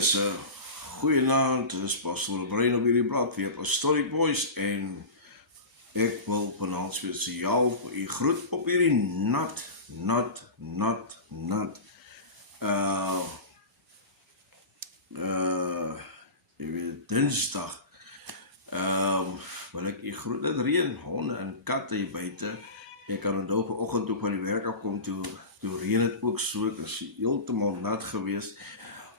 is goeienaand, dit is Pastor Brein op hierdie blad vir Apostolic Voice en ek wil vanaand spesiaal vir u groet op hierdie nat jy weet, Dinsdag wil ek u groet. Dit reën, honde en katte hier buite. Ek kan onthou vanoggend toe van die werk afkom, toe reën het ook so, ek is heeltemal nat geweest.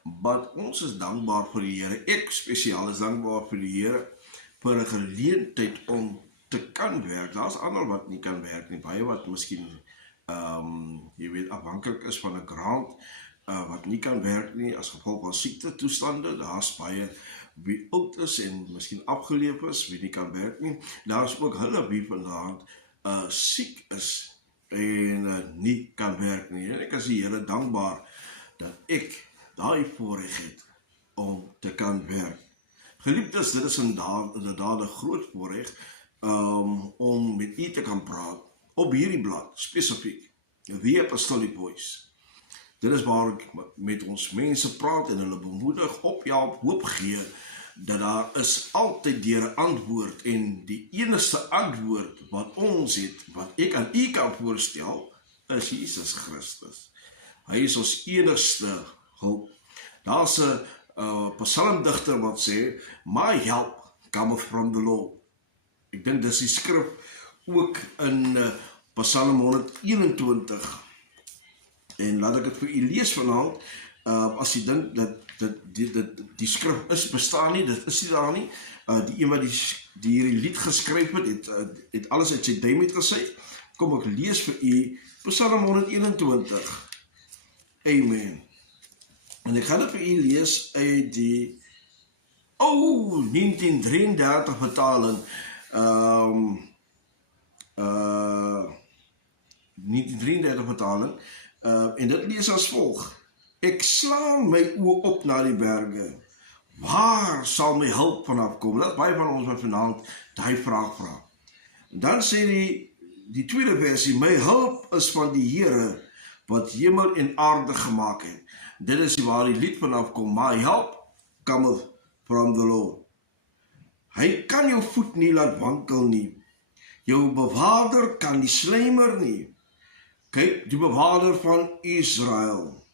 Maar ons is dankbaar vir die Here. Ek spesiaal is dankbaar vir die Here vir 'n geleentheid om te kan werk. Daar's ander wat nie kan werk nie, baie wat miskien jy weet, afhanklik is van 'n grant wat nie kan werk nie as gevolg van siekte toestande. Daar's baie wie oud is en miskien afgeleef is, wie nie kan werk nie. Daar's ook hulle wie vandag siek is en nie kan werk nie. En ek is die Here dankbaar dat ek daai voorreg het om te kan werk. Geliefdes, dit is inderdaad 'n groot voorreg om met u te kan praat op hierdie blad, spesifiek, The Apostolic Voice. Dit is waar ek met ons mense praat en hulle bemoedig, ophelp, hoop gee, dat daar is altyd deur 'n antwoord, en die enigste antwoord wat ons het, wat ek aan u kan voorstel, is Jesus Christus. Hy is ons enigste hulp. Daar's 'n psalmdigter wat sê, my help cometh from the Lord. Ek dink dis die skrif ook in Psalm 121. En laat ek dit vir u lees vanaand, as u dink dat die skrif bestaan nie, dit is nie daar nie. Die een wat die hierdie lied geskryf het alles uit sy duim uit gesê. Kom ek lees vir u Psalm 121. Amen. En ek gaan dit vir u lees uit die 1933 vertaling. 1933 vertaling. En dit lees as volg: ek slaan my oë op na die berge. Waar sal my hulp vanaf kom? Dat is baie van ons wat vanaand daai vraag vra. Dan sê die tweede versie, my hulp is van die Here wat hemel en aarde gemaak het. Dit is waar die lied vanaf kom. My help cometh from the Lord. Hy kan jou voet nie laat wankel nie. Jou bewaarder kan nie slymer nie. Kyk, die bewaarder van Israel.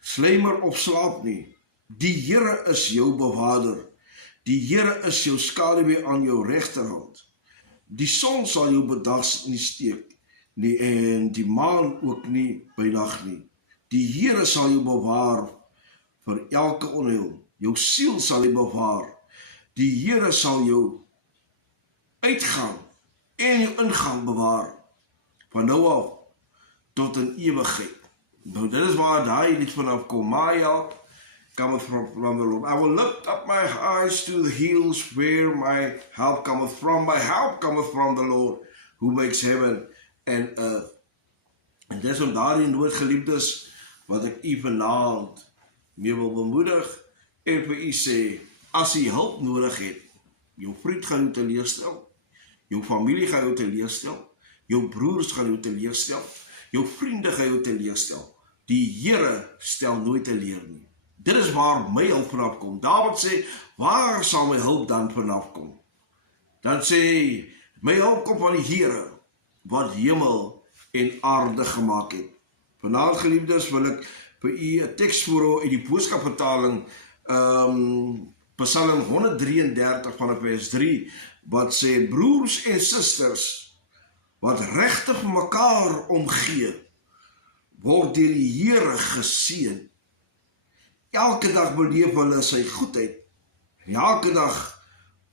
Slymer of slaap nie. Die Here is jou bewaarder. Die Here is jou skaduwee aan jou regterhand. Die son sal jou bedags nie steek nie, en die maan ook nie by nag nie. Die Here sal jou bewaar vir elke onheil. Jou siel sal hy bewaar. Die Here sal jou uitgang en jou ingang bewaar, van nou af tot in ewigheid. Nou, dit is waar daai lied vanaf kom. My help cometh from the Lord. I will lift up my eyes to the hills where my help cometh from. My help cometh from the Lord, who makes heaven and earth. En dis om daarin noodgeliefdes wat ek u vanaand mee wil bemoedig en vir u sê, as u hulp nodig het, jou vriend gaan jou teleurstel, jou familie gaan jou teleurstel, jou broers gaan jou teleurstel, jou vriende gaan jou teleurstel. Die Here stel nooit teleur nie. Dit is waar my hulp vanaf kom. Dawid sê, waar sal my hulp dan vanaf kom? Dan sê hy, my hulp kom van die Here wat hemel en aarde gemaak het. Vanaand, geliefdes, wil ek vir u 'n teks voorhou uit die boodskapvertaling, Psalm 133 vanaf vers 3, wat sê, broers en susters, wat regtig vir mekaar omgee, word deur die Here geseën. Elke dag beleef hulle sy goedheid, en elke dag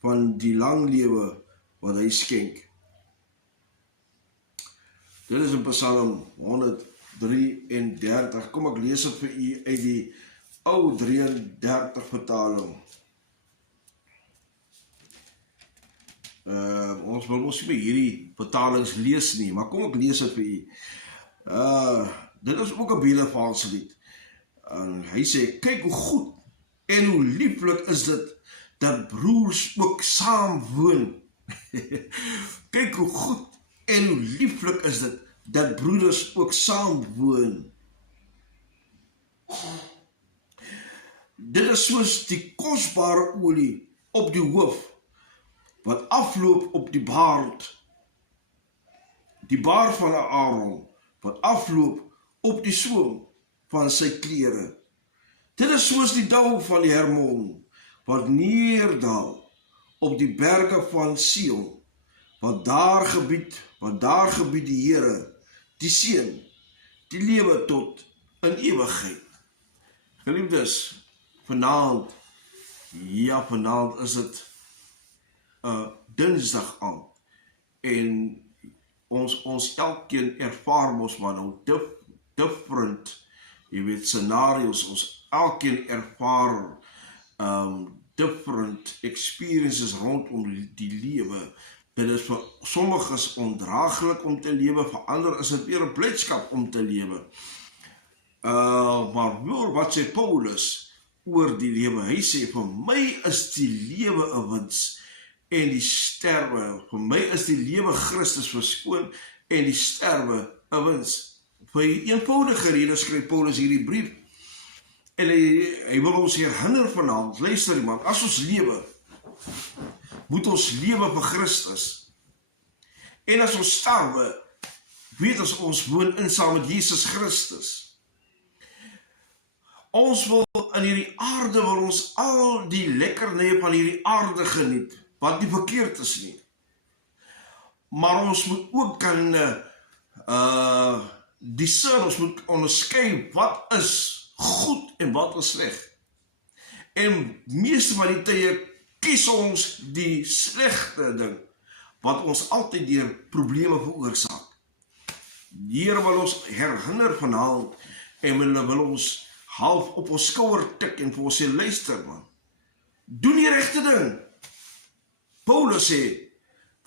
van die lang lewe wat hy skenk. Dit is in Psalm 133. Kom ek lees het vir u uit die ou 33 vertaling. Ons wil ons nie hierdie vertalings lees nie, maar kom ek lees het vir u. Dit is ook 'n Bielevalse lied. En hy sê, kyk hoe goed en hoe lieflik is dit dat broers ook saam woon. Kyk hoe goed en hoe lieflik is dit dat broeders ook saam woon. dit is soos die kosbare olie op die hoof, wat afloop op die baard van Aaron, wat afloop op die soem van sy klere. Dit is soos die dauw van die Hermon, wat neerdal op die berge van Sion, wat daar gebied die Here, die Seun, die lewe tot in ewigheid. Geliefdes, vanaand is dit Dinsdag aand, en ons elkeen ervaar mos maar nou different, scenario's, ons elkeen ervaar different experiences rondom die lewe. Dit is vir sommiges ondraaglik om te lewe, vir ander is dit weer 'n blydskap om te lewe. Maar hoor wat sê Paulus oor die lewe. Hy sê, vir my is die lewe 'n wins en die sterwe. Vir my is die lewe Christus verskoon en die sterwe 'n wins. Vir eenvoudige rede skryf Paulus hierdie brief. En hy wil ons herinner vanaand, luister man, as ons lewe, moet ons lewe vir Christus. En as ons sterwe, weet ons woon in saam met Jesus Christus. Ons wil in hierdie aarde, waar ons al die lekkernye van hierdie aarde geniet, wat nie verkeerd is nie. Maar ons moet ook kan discern, ons moet onderskei wat is goed en wat is sleg. En meeste van die tye kies ons die slegte ding, wat ons altyd deur probleme veroorsaak. Die Here wil ons herinner vanaand, en wil ons half op ons skouer tik en vir ons sê, luister man, doen die regte ding. Paulus sê,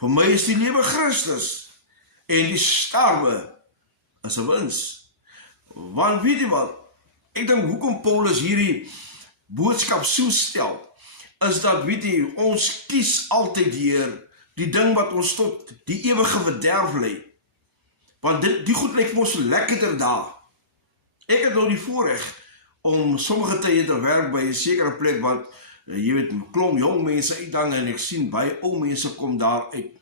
vir my is die lewe Christus, en die sterwe is 'n wins. Want weet jy wat, ek dink hoekom Paulus hierdie boodskap so stel, is dat, weet jy, ons kies altyd hier die ding wat ons tot die ewige verderf lei. Want die goed lyk vir ons lekkerder daar. Ek het nou die voorreg om sommige tye te werk by 'n sekere plek, want jy weet, klomp jong mense uitdang, en ek sien baie ou mense kom daar uit.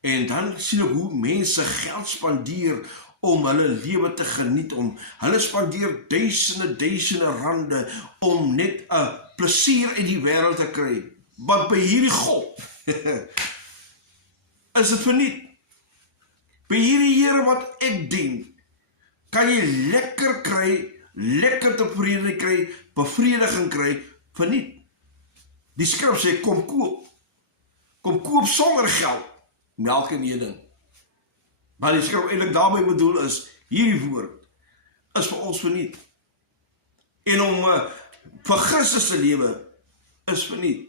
En dan sien ek hoe mense geld spandeer om hulle lewe te geniet, hulle spandeer duisende rande om net 'n plesier uit die wêreld te kry. Maar by hierdie God is dit verniet. By hierdie Here wat ek dien, kan jy lekker kry, lekker tevrede kry, bevrediging kry, verniet. Die skrif sê, kom koop sonder geld, melk en honing. Maar die skrif eintlik daarmee bedoel is, hierdie woord is vir ons verniet. En om vir Christus te lewe is verniet.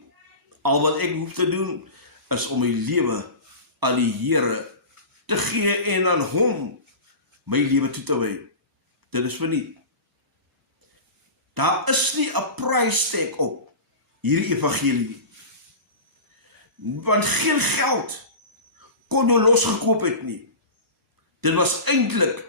Al wat ek hoef te doen, is om my lewe aan die Here te gee en aan hom my lewe toe te wy. Dit is verniet. Daar is nie 'n price tag op hierdie evangelie nie. Want geen geld kon jou losgekoop het nie. Dit was eintlik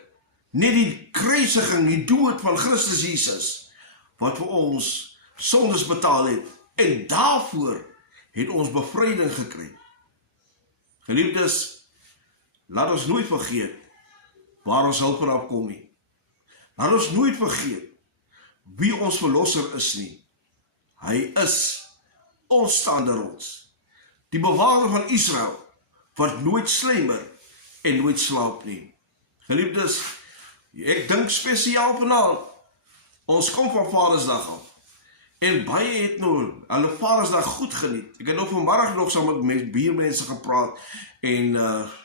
net die kruisiging, die dood van Christus Jesus, wat vir ons sondes betaal het. En daarvoor het ons bevryding gekry. Geliefdes, laat ons nooit vergeet waar ons hulp vanaf kom nie. Laat ons nooit vergeet wie ons verlosser is nie. Hy is ons staande rots, die bewaarder van Israel, wat nooit slymer en nooit slaap nie. Geliefdes, ek dink spesiaal vanaand, ons kom van Vadersdag af, en baie het nou hulle Vadersdag goed geniet. Ek het nog vanmiddag nog saam met buurmense gepraat, en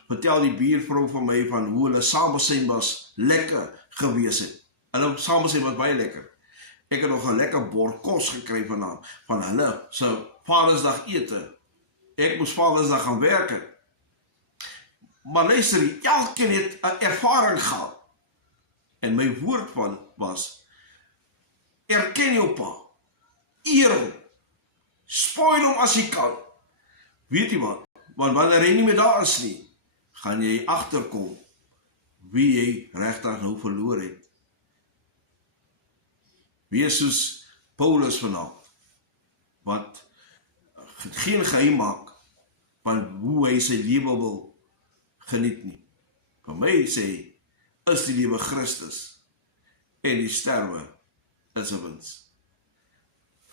vertel die buurvrou van my van hoe hulle samesyn was lekker gewees het. Hulle samesyn was baie lekker. Ek het nog 'n lekker bord kos gekry van hulle se Vadersdag ete. Ek moes Vadersdag gaan werk. Maar luister, elkeen het 'n ervaring gehad. En my woord van was, erken jou pa, eer hom, spoil hom as jy kan. Weet jy wat? Want wanneer hy nie meer daar is nie, gaan jy agterkom wie jy regtig nou verloor het. Wees soos Paulus vanaand, wat geen geheim maak van hoe hy sy lewe wil geniet nie. Vir my sê, is die lewe Christus en die sterwe is 'n wins.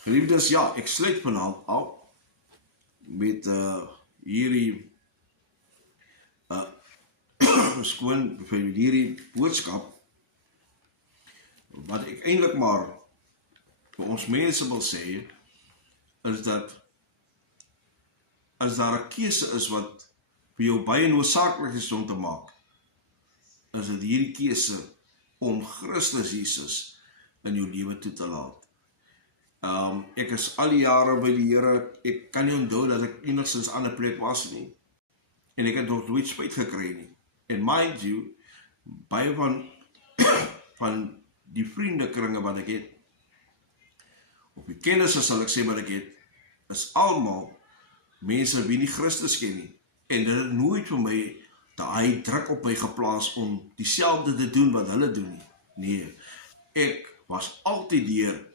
Geliefdes, ja, ek sluit vanaand af met hierdie hierdie boodskap, wat ek eintlik maar vir ons mense wil sê, is dat as daar 'n keuse is wat vir jou baie noodsaaklik is om te maak, is dit hierdie keuse om Christus Jesus in jou lewe toe te laat. Ek is al die jare by die Here, ek kan nie onthou dat ek enigstens aan 'n plek was nie, en ek het nog nooit spyt gekry nie. En mind you, baie van die vriendekringe wat ek het, of die kennisse sal ek sê wat ek het, is almal mense wie nie Christus ken nie, en dit het nooit vir my daai druk op my geplaas om dieselfde te doen wat hulle doen nie. Nee, ek was altyd deur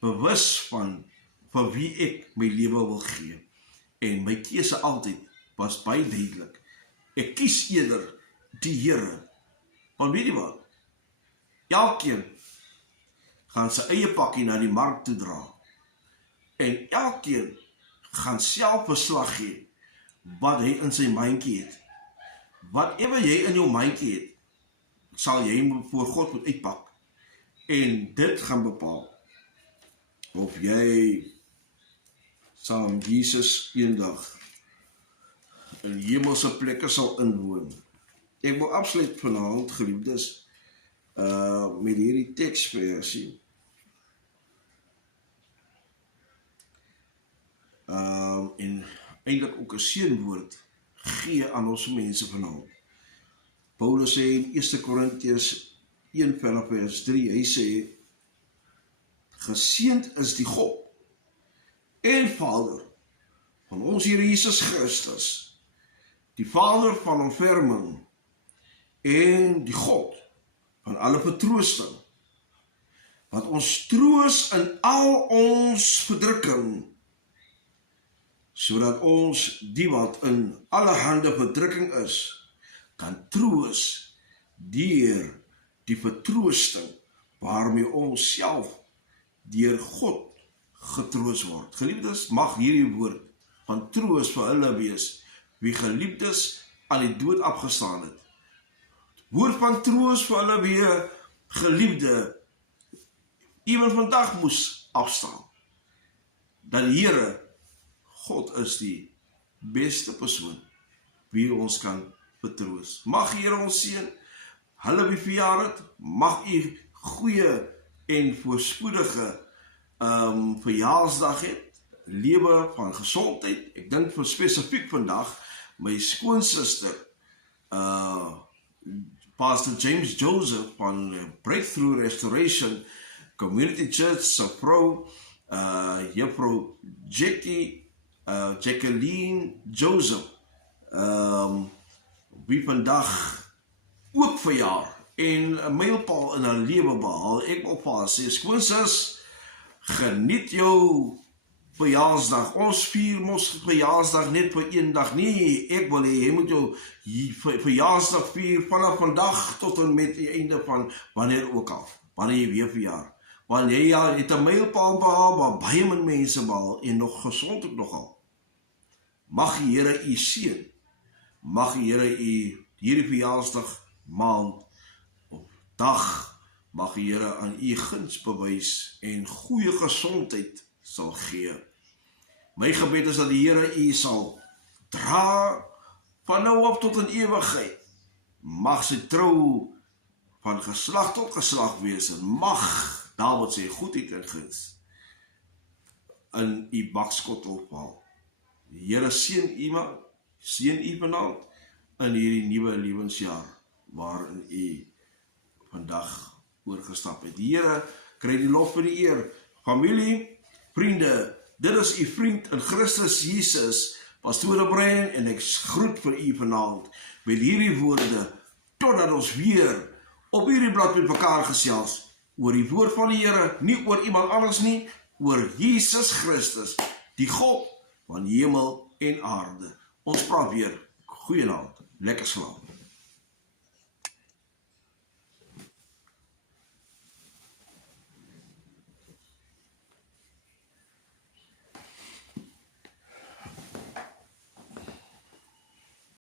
bewus van vir wie ek my lewe wil gee, en my keuse altyd was baie duidelik. Ek kies eerder die Here, want weet jy wat, elkeen gaan sy eie pakkie na die mark toe dra, en elkeen gaan self verslag gee wat hy in sy mandjie het. Whatever jy in jou mandjie het, sal jy voor God moet uitpak, en dit gaan bepaal of jy saam Jesus eendag in hemelse plekke sal inwoon. Ek wil afsluit vanaand, geliefdes, met hierdie teksversie. En eintlik ook 'n seënwoord gee aan ons mense vanaand. Paulus sê in 1 Korintiërs 1 vers 3, hy sê, geseënd is die God en Vader van ons Here Jesus Christus, die Vader van ontferming en die God van alle vertroosting, wat ons troos in al ons verdrukking, sodat ons die wat in allerhande verdrukking is, kan troos deur die vertroosting waarmee ons self deur God getroos word. Geliefdes, mag hierdie woord van troos vir hulle wees, wie geliefdes aan die dood afgestaan het. Woord van troos vir hulle wie geliefde iemand vandag moes afstaan. Dat die Here, God is die beste persoon wie ons kan vertroos. Mag die Here ons seën, hulle wie verjaar het, mag u goeie en voorspoedige verjaarsdag het, lewe van gesondheid. Ek dink vir spesifiek vandag, my skoonsister, Pastor James Joseph van Breakthrough Restoration Community Church, sy vrou, juffrou Jacqueline Joseph, wie vandag ook verjaar en 'n mylpaal in haar lewe behaal. Ek wil vir haar sê, skoonsis, geniet jou verjaarsdag. Ons vier mos verjaarsdag net vir een dag nie. Ek wil hê jy moet jou verjaarsdag vier vanaf vandag tot en met die einde van wanneer ook al, wanneer jy weer verjaar. Want jy het 'n mylpaal behaal, waar baie min mense behaal en nog gesond ook nogal. Mag die Here u seën. Mag die Here u hierdie verjaarsdag, maand of dag, mag die Here aan u guns bewys en goeie gesondheid sal gee. My gebed is dat die Here u sal dra van nou op tot in ewigheid. Mag sy trou van geslag tot geslag wees en mag Dawid sê goedheid en guns in u bakskottel val. Die Here seën u vanaand in hierdie nuwe lewensjaar waarin u vandag oorgestap het. Die Here kry die lof en die eer. Familie, vriende, dit is u vriend in Christus Jesus, Pastoor Brian, en ek groet vir u vanaand met hierdie woorde, totdat ons weer op hierdie blad met mekaar gesels. oor die woord van die Here, nie oor iemand anders nie, oor Jesus Christus, die God van hemel en aarde. Ons praat weer. Goeienaand, lekker slaap.